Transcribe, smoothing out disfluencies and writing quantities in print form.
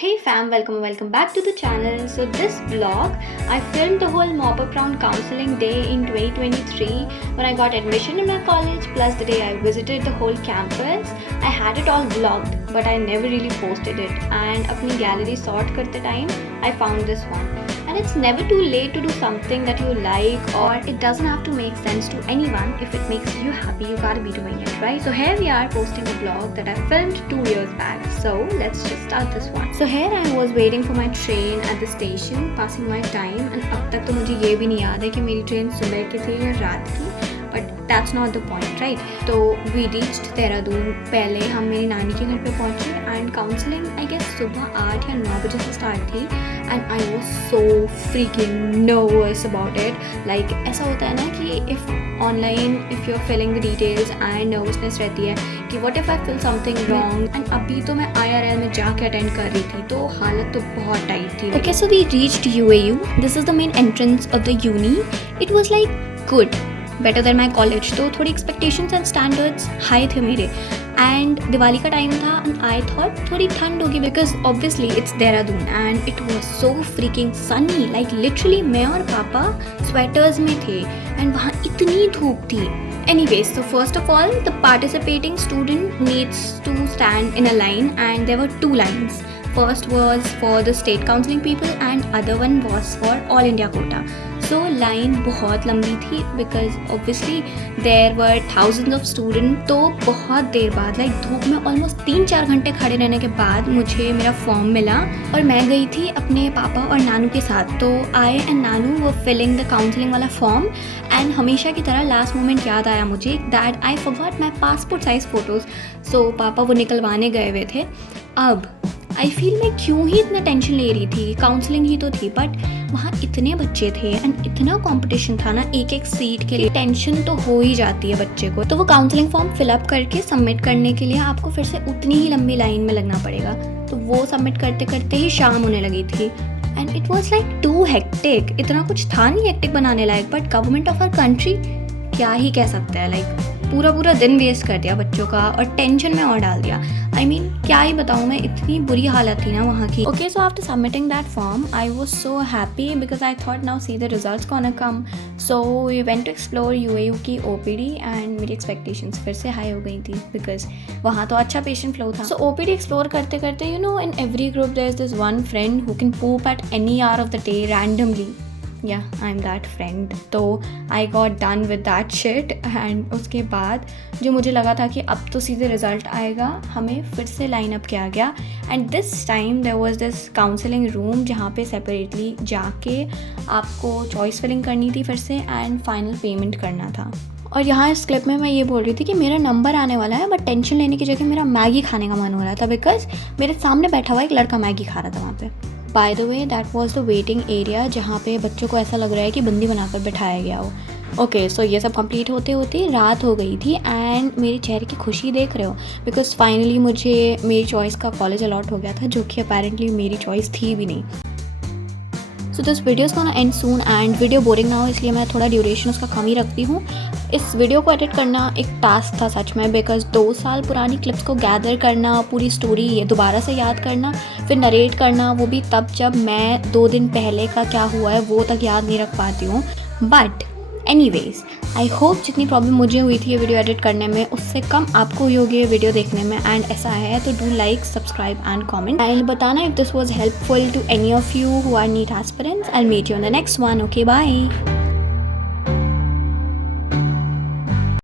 Hey fam, welcome back to the channel. So this vlog, I filmed the whole mop up round counseling day in 2023 when I got admission in my college, plus the day I visited the whole campus. I had it all vlogged, but I never really posted it. And अपनी gallery sort करते time, I found this one. And it's never too late to do something that you like, or it doesn't have to make sense to anyone. If it makes you happy, you gotta be doing it, right? So here we are posting a vlog that I filmed 2 years back. So let's just start this one. So here I was waiting for my train at the station, passing my time, and अब तक तो मुझे ये भी नहीं याद है कि मेरी ट्रेन सुबह की थी या रात की. But that's not the point, right? तो we reached देहरादून. पहले हम मेरी नानी के घर पे पहुँचे and counseling I guess सुबह 8 या 9 बजे से start थी. And I was so freaking nervous about it. Like ऐसा होता है ना कि if online if you're filling the details and nervousness रहती है कि what if I fill something wrong. And अभी तो मैं IRL में जाके attend कर रही थी तो हालत तो बहुत टाइट थी. Okay, so we reached UAU. This is the main entrance of the uni. It was like good. Better than my college. तो थोड़ी एक्सपेक्टेशंस एंड स्टैंडर्ड्स हाई थे मेरे. एंड दिवाली का टाइम था एंड आई थॉट थोड़ी ठंड होगी because obviously it's Dehradun and it was so freaking Sunny. Like literally मैं और पापा स्वेटर्स में थे एंड वहाँ इतनी धूप थी. Anyways, so first of all, the participating student needs to stand in a line and there were 2 lines. First was for the state counseling people and other one was for all India quota. So line बहुत लंबी थी because obviously there were thousands of students. तो बहुत देर बाद like धूप में almost 3-4 घंटे खड़े रहने के बाद मुझे मेरा फॉर्म मिला और मैं गई थी अपने पापा और नानू के साथ. तो I and Nanu were filling the counseling वाला फॉर्म एंड हमेशा की तरह लास्ट मोमेंट याद आया मुझे that I forgot my passport size photos. So पापा वो निकलवाने गए हुए थे. अब आई फील मैं क्यों ही इतना टेंशन ले रही थी. काउंसलिंग ही तो थी बट वहाँ इतने बच्चे थे एंड इतना कंपटीशन था ना एक एक सीट के लिए. टेंशन तो हो ही जाती है बच्चे को. तो वो काउंसलिंग फॉर्म फिलअप करके सबमिट करने के लिए आपको फिर से उतनी ही लंबी लाइन में लगना पड़ेगा. तो वो सबमिट करते करते ही शाम होने लगी थी and it was like too hectic. इतना कुछ था नहीं हेक्टिक बनाने लायक but government of our country क्या ही कह सकते हैं. लाइक पूरा दिन वेस्ट कर दिया बच्चों का और टेंशन में और डाल दिया. आई मीन क्या ही बताऊँ मैं, इतनी बुरी हालत थी ना वहाँ की. Okay, so after submitting that form I was so happy because I thought now see the results gonna come. So we went to explore UAU की OPD एंड मेरी एक्सपेक्टेशंस फिर से हाई हो गई थी बिकॉज वहाँ तो अच्छा पेशेंट फ्लो था. सो OPD एक्सप्लोर करते करते you know in every group there is this one friend who can poop at any hour of the day randomly. Yeah, I'm that friend. तो I got done with that shit and उसके बाद जो मुझे लगा था कि अब तो सीधे रिज़ल्ट आएगा, हमें फिर से लाइन अप किया गया. And this time there was this counselling room जहाँ पे सेपरेटली जाके आपको चॉइस फिलिंग करनी थी फिर से एंड फाइनल पेमेंट करना था. और यहाँ इस क्लिप में मैं ये बोल रही थी कि मेरा नंबर आने वाला है बट टेंशन लेने की जगह मेरा मैगी खाने का मन हो रहा था बिकॉज मेरे सामने बैठा हुआ एक लड़का मैगी खा रहा था वहाँ पे. By the way that was the waiting area जहाँ पे बच्चों को ऐसा लग रहा है कि बंदी बनाकर बैठाया गया हो. ओके, सो ये सब कंप्लीट होते होते रात हो गई थी एंड मेरे चेहरे की खुशी देख रहे हो बिकॉज फाइनली मुझे मेरी चॉइस का कॉलेज अलॉट हो गया था जो कि अपेरेंटली मेरी चॉइस थी भी नहीं. So this video is gonna and soon and video boring ना हो इसलिए मैं थोड़ा ड्यूरेशन उसका कम ही रखती हूँ. इस वीडियो को एडिट करना एक टास्क था सच में बिकॉज 2 साल पुरानी क्लिप्स को गैदर करना, पूरी स्टोरी दोबारा से याद करना, फिर नरेट करना, वो भी तब जब मैं 2 दिन पहले का क्या हुआ है वो तक याद नहीं रख पाती हूँ. बट एनीवेज आई होप जितनी प्रॉब्लम मुझे हुई थी ये वीडियो एडिट करने में उससे कम आपको हुई होगी ये वीडियो देखने में. एंड ऐसा है तो do like, subscribe and comment and बताना if this was helpful to any of you who are NEET aspirants. I will meet you on the next one. Okay, bye.